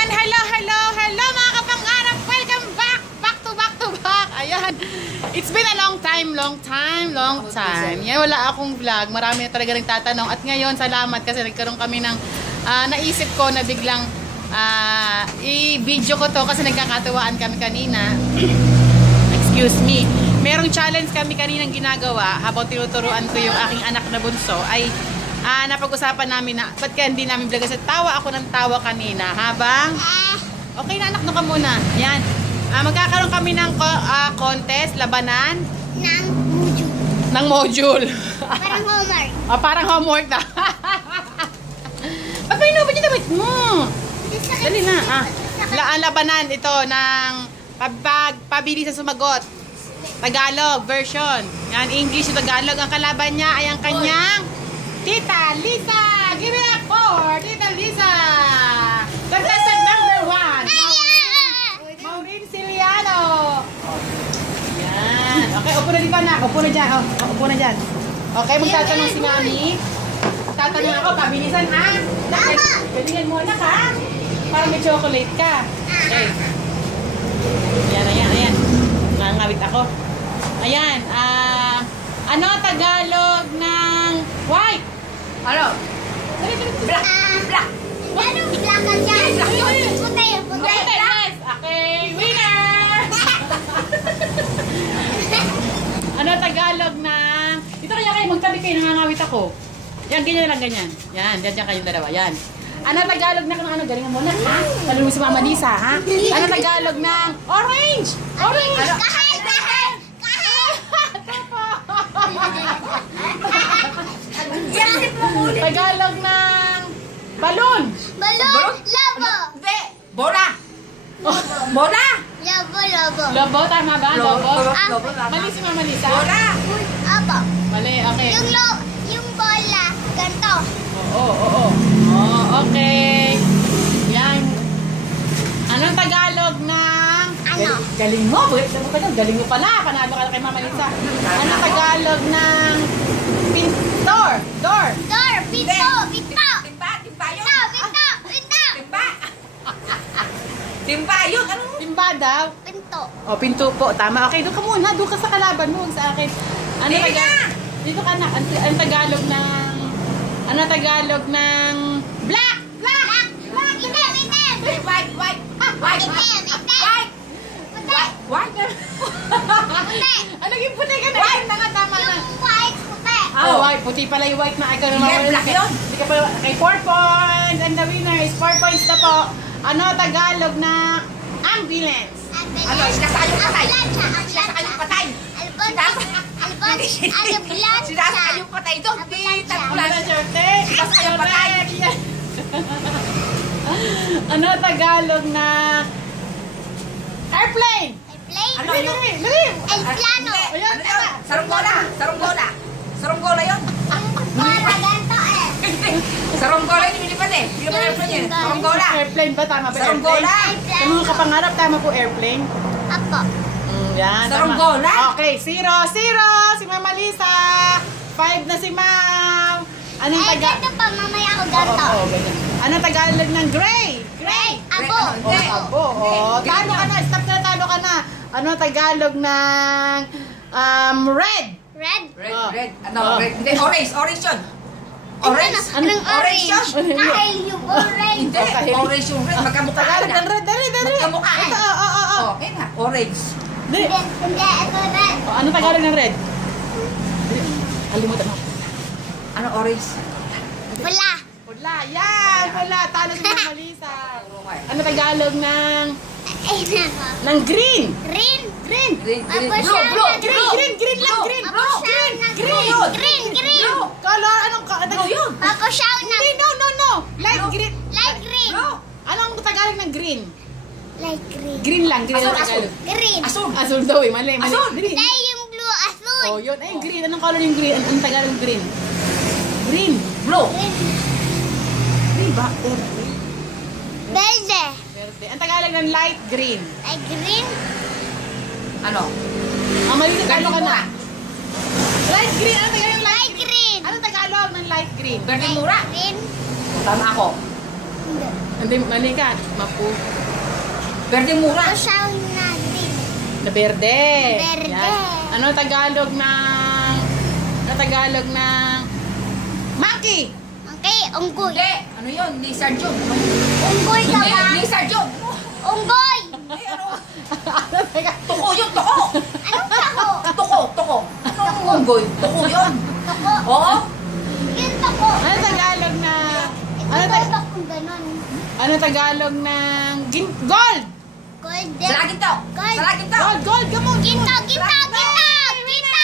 Ayan, hello mga kapangarap. Welcome back. Back to back. Ayan. It's been a long time. Yan, wala akong vlog. Marami na talaga rin tatanong. At ngayon, salamat kasi nagkaroon kami ng naisip ko na biglang i-video ko to kasi nagkakatuwaan kami kanina. Excuse me. Merong challenge kami kaninang ginagawa habang tinuturuan ko yung aking anak na bunso ay napag-usapan namin na ba't kaya hindi namin vlog kasi tawa ako ng tawa kanina habang okay na anak, no ka muna. Yan. Magkakaroon kami ng contest, labanan ng module. Parang homework. Parang homework na. Ba't ba inubad yung damit mo? Dali na. Labanan ito ng pabili sa sumagot. Tagalog version. Yan, English to Tagalog. Ang kalaban niya ay ang kanyang Tita Lisa. Give it up for Tita Lisa. Contestant number 1. Maureen Siliano. Yan. Okay, upo na dito na. Upo na dyan. Upo na dyan. Okay, magtatanong si Mami. Tatanong ako, pabilisan ha. Galingan mo na ka. Parang may chocolate ka. Okay. Ayan. Nangawit ako. Ayan. Ano Tagalog ng white? Ano? Black. Anong black ang dyan? Puti. Yes. Okay, winner! Ano Tagalog ng... Dito kayo magtabi kayo, nangangawit ako. Yan, ganyan lang, ganyan. Yan, dyan kayong dalawa. Yan. Ano Tagalog na kung ano? Galingan mo na, ha? Tanong mo si Mama Lisa, ha? Ano Tagalog ng orange? Orange! Kahit! Tagalog ng balon. Balon? Labo. Bola! Bola! Labo. Lobo, tama ba? Lobo? Lobo. Mali si Mama Lisa? Bola! Apo. Mali, okay. Yung bola, ganito. Oo. Okay. Yan. Anong Tagalog ng... Ano? Galing mo. Galing mo pala. Panalo ka na kay Mama Lisa. Anong Tagalog ng pintor? Door. Pinto. Timba yun! Timba yun! Ano? Timba daw. Pinto. O, pinto po. Tama. Okay, doon ka muna. Doon ka sa kalaban mo. Sa akin. Ano Tagalog? Dito ka na. Ang Tagalog ng... Ano Tagalog ng... Black! Itim. White! Ano yung puti ka na? White na nga, tama na. Yung white, puti. White. Puti pala yung white na. Ikaw naman. Yeah, black yun. Hindi ka pala. Okay, 4 points. And the winner is 4 points na po. Ano Tagalog na ambulance? Ano? Sinasakay yung patay! Ambulansya. Sinasakay yung patay! Sinasakay yung patay doon! Ambulance. Sinasakay yung patay! Ano Tagalog na airplane? Ano yun? El plano. Ayan, tama. Saronggola yun! Para ganito eh. Saronggola yung nilipad eh! Hindi naman airplane yun! Saronggola! Airplane ba? Tama ba? Saronggola! Airplane? Sa mga kapangarap, tama po airplane? Apo. Yan, tama. Saronggola? Okay, 0-0. Si Mama Lisa. 5 na si Ma'am. Anong Ganito pa, mamaya ako ganito. Oo, ganyan. Anong Tagalog ng gray? Abo. Abo. Talo ka na. Stop na, talo ka na. Anong Tagalog ng red? Red. Red. Ano? Red. Hindi, orange yun! Orange! Anong Orange yun! Kahil yung orange. Hindi, orange yung red. Magkamukha Tagalog na. ng red. Dali. Magkamukha na. Ito, oo. Okay na, orange. Hindi. Hindi, ito red. Anong Tagalog ng red? Kalimutan mo. Ano orange? Wala. Pula. Yan. Pula. Talo si Mama Lisa. Ano Tagalog ng green? Green. Green. Green lang. Green. Color. Anong Blue yun. Papa siya na. Hindi, no. Light green. Light green. Anong Tagalog ng green? Light green. Green lang. Green ang Asul. Tagalog. Green. Asul daw eh. Mali. Asul. Green. Dahil yung blue, asul. Oh, yun. Ay, green. Anong color yung green? Anong Tagalog ng green? Green. Blue. Green ba? Verde. Verde. Ang Tagalog ng light green. Light green. Ano? Ang mali na talo ka na. Mura. Light green. Anong Tagalog ng Light green. Anong Tagalog ng light green? Berdeng mura. Green. Tama ako. Hindi, mali ka. Mapu. Berde mura. Kasawin natin. Na berde. Berde. Yan. Ano Tagalog ng monkey? Okay, unggoy. Hindi. Ano yun? Lizard yun. Unggoy ka Hindi. ba? Lizard yun. Unggoy! Ay, ano? Tuko yun. Tuko. Anong taho? Tuko. Ano unggoy? Tuko yun. Tako. Oo. Yun tako. Ano Tagalog na... Ano, Ikaw ba kung ganun? ano Tagalog ng... Gold! Golden. Sa laging to. Gold. Sa laging to. Gold! Come on! Ginto, ginto, ginto! Ginto!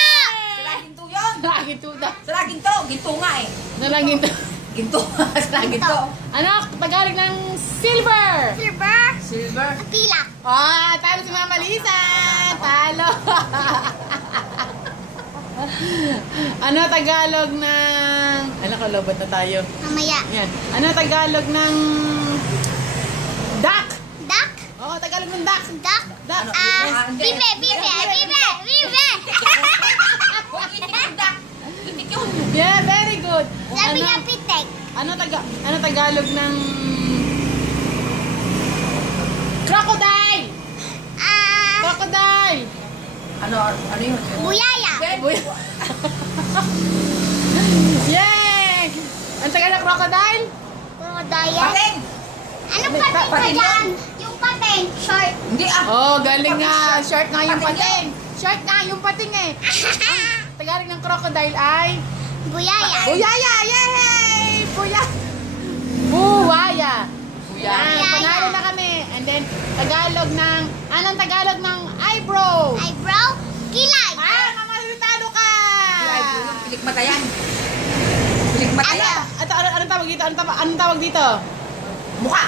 Sa laging to yun. Ginto daw. Sa laging to. Ginto nga eh. Ano lang ginto? Ginto. Sa laging to. Ano? Tagalog ng silver! Silver. Silver. Pila. Talo si Mama Lisa! Talo! Ano Tagalog ng... Ano, kalobot na tayo. Mamaya. Yan. Ano Tagalog ng... Duck! Duck. Oo, Tagalog ng duck! Duck. Duck! Hindi. Bibe, bibe, bibe, bibe. Huwag itik yung duck. Itik yun. Yeah, very good! Sabi niya pitek. Ano Tagalog ng... Crocodile! Crocodile! Ano yun? Buyaya. Buy- Yay! Ang tagal ng crocodile? Crocodile. Pating. Ano pating ka Pating dyan? Yung pating. Short. Hindi ah. Oh, galing nga. Pating Short nga yung Pating pating. Short nga yung pating eh. Tagalog ng crocodile ay... Buyaya. Buyaya! Yay! Buya! Buwaya! Yan, panalo na kami. And then, Tagalog ng... Anong Tagalog ng eyebrow? Eyebrow. Kilay. Mamasitado ka! Pilik mata yan. Pilik mata yan. Anong tawag dito? Anong tawag dito? Mukha.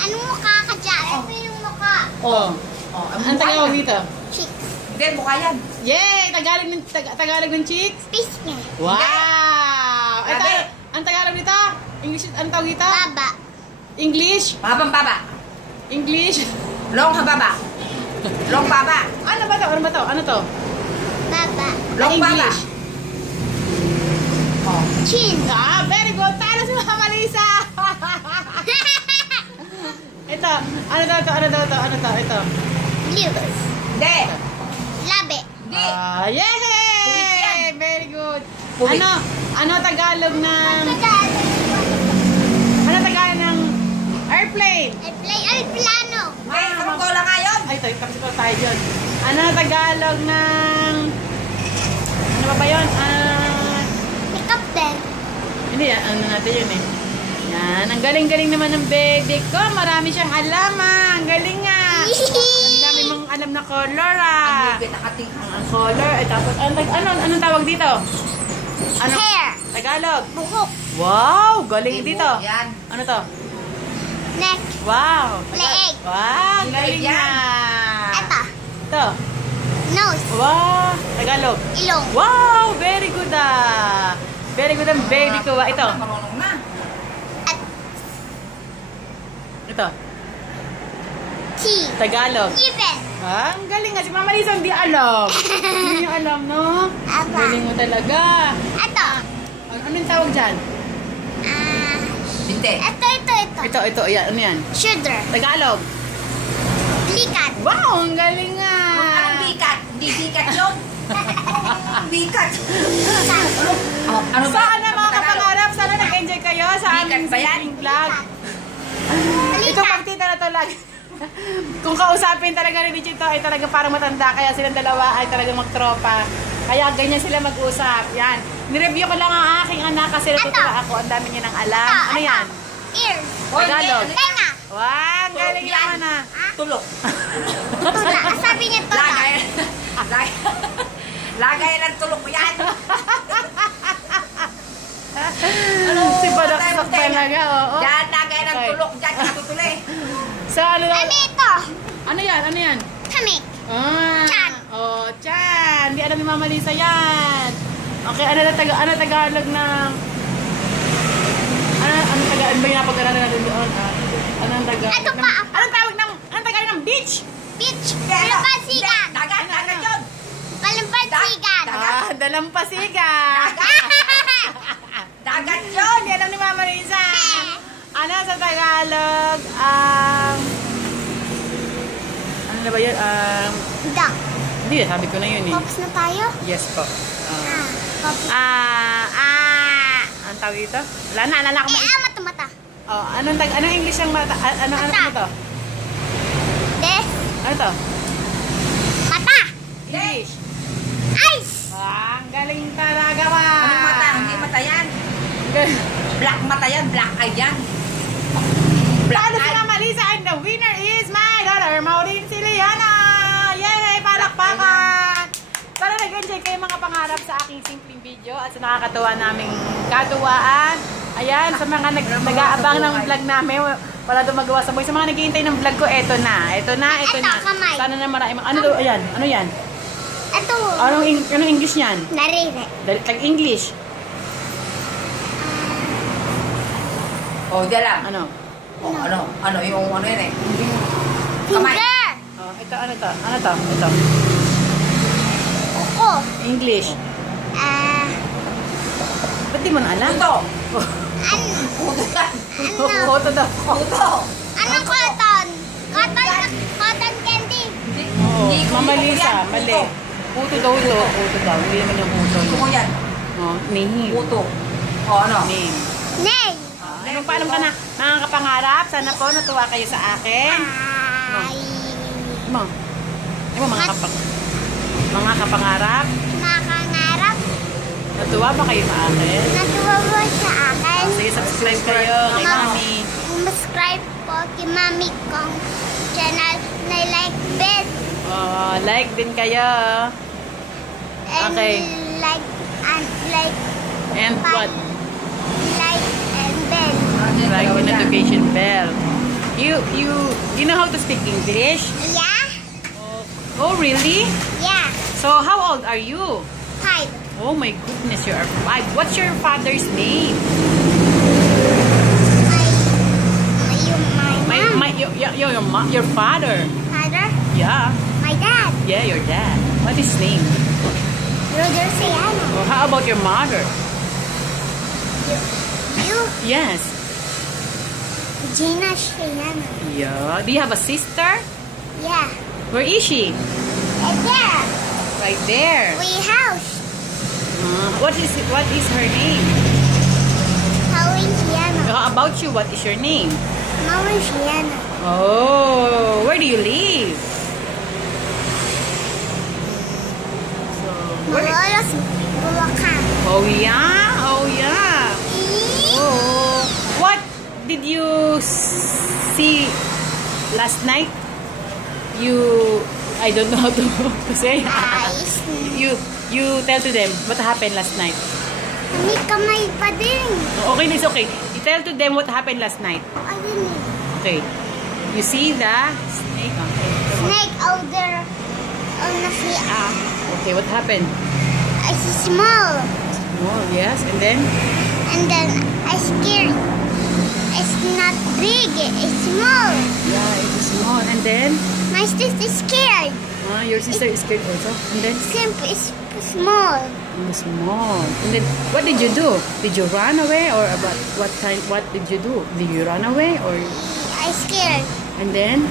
Anong mukha ka dyan? Ito yung mukha. Oh. Oh, Anong tawag dito? Cheek. Hindi, mukha yan. Yay! Tagalog ng cheeks? Pisngi. Wow! Ito, Grabe. ang Tagalog dito? English, anong tawag dito? Baba. English? Mahabang baba. English? Long hababa. Long baba. Ano ba to? Ano ba to? Ano to? Baba. Long baba. English. Oh. Chin. Very good! Talo si Mama Lisa! Ito, ano to? Ito. Lips. Hindi. Labi. Hindi. Yay! Puwit yan. Very good. Puwit. Ano Tagalog ng... Ano Tagalog ng airplane? Plano. May isang bola nga yun. Ay, tapos ito tayo dyan. Ano Tagalog ng... Ano ba yun? Helicopter. Hindi, ano natin yun eh. Yan, ang galing-galing naman ng baby ko. Marami siyang alam ah. Ang galing nga. Ang dami mong alam na color ah. Ang bibit nakating. Ang color. Tapos, anong tawag dito? Ano? Hair. Tagalog. Buhok. Wow, galing dito. Yan. Ano to? Neck. Wow. Leeg. Wow, Leeg galing yan. nga. Ito. Ito. Nose. Wow, Tagalog. Ilong. Wow, very good ah. Very good ang baby ko. Ito. Marunong na. At Ito. T. Tagalog. Even. Ang galing nga. Si Mama Lisa hindi alam. Hindi niya alam, no? Aba. Galing mo talaga. Ito. Anong tawag dyan? Binte. Ito. Ito. Ayan, ano yan? Shoulder. Tagalog. Likat. Wow, ang galing nga. Anong bikat? Hindi bikat yun. Bikat. Ano ba? Sana mga kapangarap, sana nag-enjoy kayo sa Bigat aming ba yan? simpleng vlog. Ito Likat. magtita na to lagi. Kung kausapin talaga ni Richie to ay talaga parang matanda, kaya silang dalawa ay talaga magtropa. Kaya ganyan sila mag-usap. Yan. Nireview ko lang ang aking anak kasi natutuwa ako. Ang dami niya nang alam. Ano yan? Ears. Hoy, Tagalog. hindi. Tenga. Wow, ang galing Tulog yan. naman ah. Tulog. Tula. Sabi niya tula. Lagay ng tulog mo yan. Si Padaksak talaga, oo. Yan, lagay ng Okay. tulog. Diyan, nakatuloy. Sa ano Ano ito? Ano yan? Ano yan? Kamik. Chan. Oh, Chan. Di alam ni Mama Lisa yan. Okay, ano Tagalog ng... Ano ba yung napag-aralan natin doon? Anong Tagalog? Ito pa. Anong Tagalog ng beach? Beach. Palampasigan. Dagat yun. Palampasigan. Dalampasigan. Dagat Yun, di alam ni Mama Lisa. Ano sa Tagalog ano ba yun? Duck. Hindi, sabi ko na yun eh. Pops na tayo? Yes po. Pops. Anong tawag dito? Wala na, alala ko. Mata. Oh, anong English ang mata? Ano to? Des. Ano to? Mata. English. Eyes. Ang galing talaga ba? Anong mata? Hindi mata yan. Black mata yan. Black eye yan. Paano si Mama Lisa? And the winner is my daughter, Maureen Siliana! Yay! Palakpakan! Sana nag-enjoy kayo mga pangarap sa aking simpleng video at sa nakakatuwa naming katuwaan. Ayan, sa mga nag-aabang ng vlog namin, wala doon magawa sa buhay. Sa mga naghihintay ng vlog ko, eto na. Ito na. Kamay. Sana na marami. Ano to? Ayan. Ano yan? Ito. Anong English yan? Narire. English. Oh, diyan lang. Ano? Oh, ano yung ano yan eh. Kamay. Finger. Oh, ito, ano to? Ano to? Ito. Kuko. English. Ba't di mo na alam? Puto. Ano? Puto yan. Photo daw. Puto. Anong cotton? Cotton candy. Oo. Hindi ko Mama yan. Lisa, mali. Puto daw ito. Puto daw. Hindi naman yung puto. Puto ko yan. Oh, name. Puto. Oh, ano? Name. Nay. Anong paalam ka na? Mga kapangarap, sana po natuwa kayo sa akin. Ay. Mga kapangarap, Makangarap. natuwa ba kayo sa akin? Natuwa mo sa akin. Sige, subscribe kayo kay Mami. Subscribe po kay Mami kong channel na like bell. Like din kayo. And Okay. like And what? like and bell. Like the notification bell. You know how to speak English? Yeah? Oh, really? Yeah. So, how old are you? 5. Oh my goodness, you are 5. What's your father's name? Your father. Father? Yeah. My dad. Yeah, your dad. What is his name? Brother Sayano. Oh, how about your mother? You? Yes. Gina Sayano. Yeah. Do you have a sister? Yeah. Where is she? And there. Right there. We house. What is her name? Hawin Sayano. How about you? What is your name? Mawin Sayano. Oh, where do you live? So, Malolos Bulacan. Oh yeah, oh yeah. Oh, what did you see last night? I don't know how to say. Ayos. You tell to them what happened last night. May kamay pa din. Okay, it's okay. You tell to them what happened last night. Ayun eh. Okay. You see the snake. Okay. Snake out there on the sea. Okay, what happened? It's small. Oh, yes, and then? And then I scared. It's not big. It's small. Yeah, it is small. And then? My sister is scared. Your sister is scared also. And then? Simp is small. Small. And then, what did you do? Did you run away or about what did you do? Did you run away or? I scared. And then?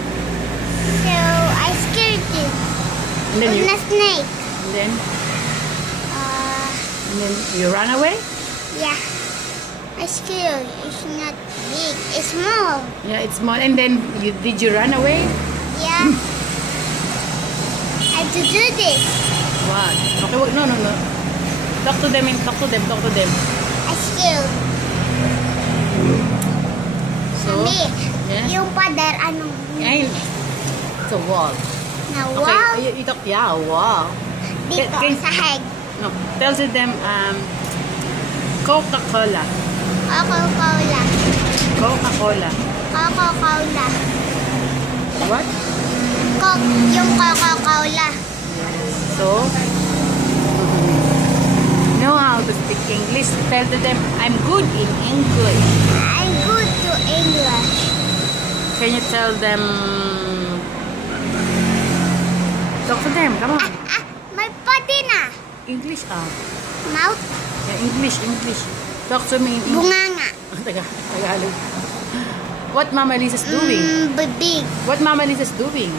So I scared you. And then With a snake. And then you run away? Yeah. I scared. It's not big. It's small. Yeah, it's small. And then did you run away? Yeah. I have to do this. What? Okay, no. Talk to them. I scared. So, Sabi, yes. yung pader, anong Ay, it's a wall. na Okay, wall? you talk, yeah, wall. Dito, Can- sa heg. No, tell to them, Coca-Cola. Coca-Cola. Coca-Cola. Coca-Cola. What? Yung Coca-Cola. So, know how to speak English. Tell to them, I'm good in English. I'm good to English. Can you tell them? Talk to them. Come on. May pati na. English. Mouth. Yeah, English. Talk to me in English. Bunganga. Tagalog. What Mama Lisa's doing? Big. What Mama Lisa's doing?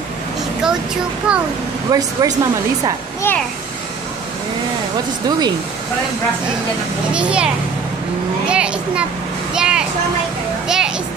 go to phone. Where's Mama Lisa? Here. Yeah, what is doing? Parang brush din yan ang buhok. Here. There is not. There is